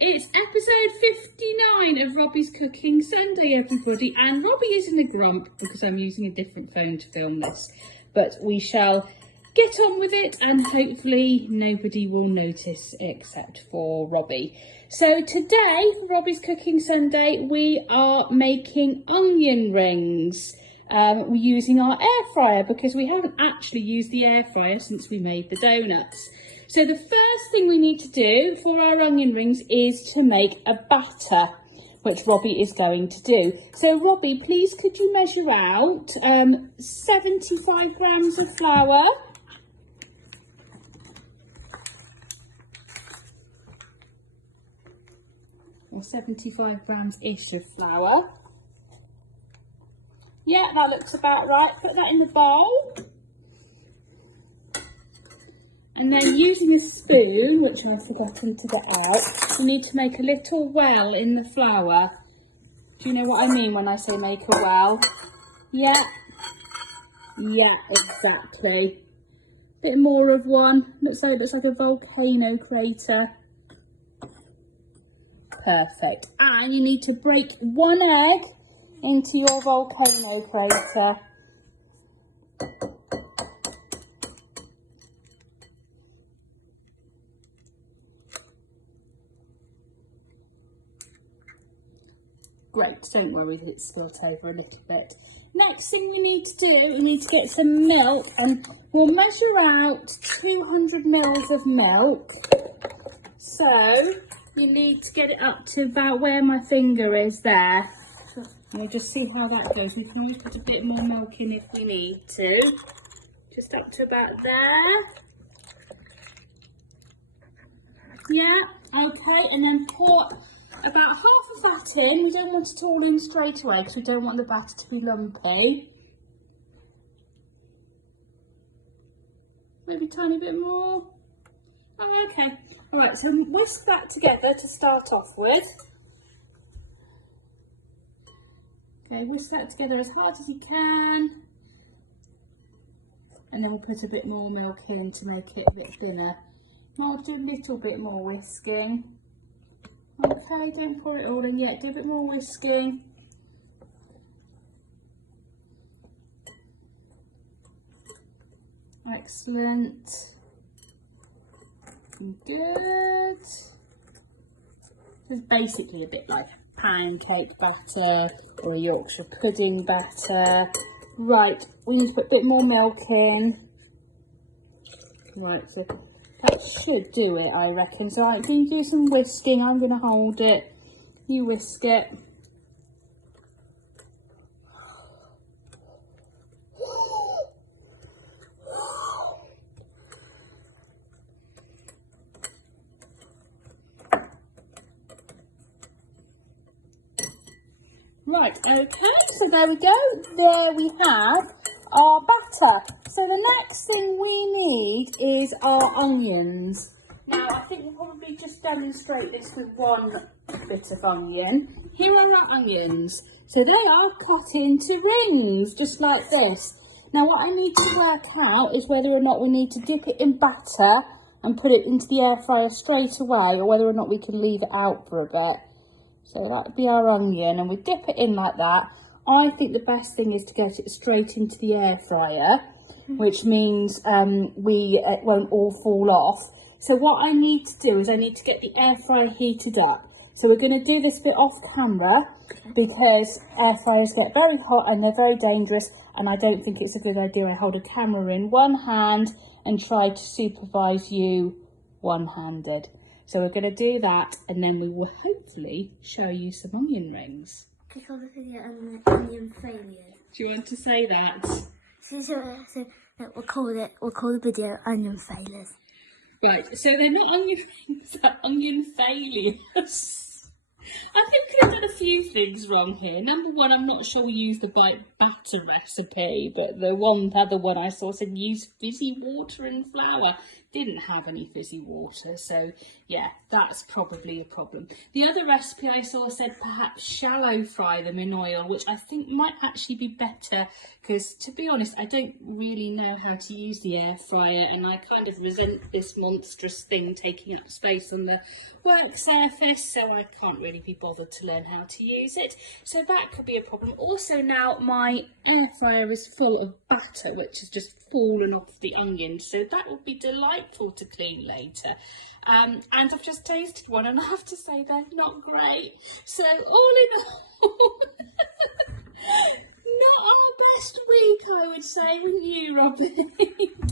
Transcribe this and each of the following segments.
It's episode 59 of Robbie's Cooking Sunday, everybody, and Robbie is in a grump because I'm using a different phone to film this, but we shall get on with it and hopefully nobody will notice except for Robbie. So today, for Robbie's Cooking Sunday, we are making onion rings. We're using our air fryer because we haven't actually used the air fryer since we made the donuts. So the first thing we need to do for our onion rings is to make a batter, which Robbie is going to do. So Robbie, please could you measure out 75 grams of flour, or 75 grams-ish of flour. Yeah, that looks about right. Put that in the bowl. And then using a spoon, which I've forgotten to get out, you need to make a little well in the flour. Do you know what I mean when I say make a well? Yeah? Yeah, exactly. Bit more of one. Looks like a volcano crater. Perfect. And you need to break one egg into your volcano crater. Great, don't worry that it's spilt over a little bit. Next thing we need to do, we need to get some milk, and we'll measure out 200 mils of milk. So you need to get it up to about where my finger is there. And we'll just see how that goes. We can always put a bit more milk in if we need to. Just up to about there. Yeah, okay, and then pour about half of that in. We don't want it all in straight away because we don't want the batter to be lumpy. Maybe a tiny bit more. Oh, okay. All right, so whisk that together to start off with. Okay, whisk that together as hard as you can. And then we'll put a bit more milk in to make it a bit thinner. I'll do a little bit more whisking. Okay, don't pour it all in yet, do a bit more whisking. Excellent. Good. It's basically a bit like pancake batter or a Yorkshire pudding batter. Right, we need to put a bit more milk in. Right, so that should do it, I reckon. So I'm going to do some whisking. I'm going to hold it. You whisk it. Right, okay, so there we go. There we have our batter. So the next thing we need is our onions. Now, I think we'll probably just demonstrate this with one bit of onion. Here are our onions. So they are cut into rings, just like this. Now, what I need to work out is whether or not we need to dip it in batter and put it into the air fryer straight away, or whether or not we can leave it out for a bit. So that would be our onion, and we dip it in like that. I think the best thing is to get it straight into the air fryer, which means it won't all fall off. So what I need to do is I need to get the air fryer heated up. So we're going to do this bit off camera because air fryers get very hot and they're very dangerous, and I don't think it's a good idea I hold a camera in one hand and try to supervise you one-handed. So we're going to do that, and then we will hopefully show you some onion rings. Click on the video and the onion failure. Do you want to say that? So we'll call the video onion failures. Right, so they're not onion rings, they're onion failures. I think we could have done a few things wrong here. Number one, I'm not sure we used the batter recipe, but the other one I saw said use fizzy water and flour. didn't have any fizzy water. So yeah, that's probably a problem. The other recipe I saw said perhaps shallow fry them in oil, which I think might actually be better, because to be honest, I don't really know how to use the air fryer, and I kind of resent this monstrous thing taking up space on the work surface, so I can't really be bothered to learn how to use it. So that could be a problem. Also, now my air fryer is full of batter, which has just fallen off the onions, so that would be delightful to clean later. And I've just tasted one, and I have to say they're not great. So all in all, not our best week, I would say, wouldn't you, Robbie?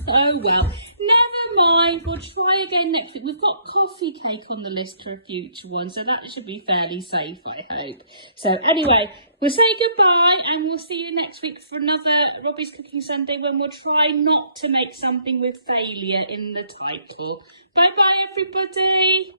Oh well, never mind. We'll try again next week. We've got coffee cake on the list for a future one, so that should be fairly safe, I hope. So anyway, we'll say goodbye, and we'll see you next week for another Robbie's Cooking Sunday, when we'll try not to make something with failure in the title. Bye bye, everybody.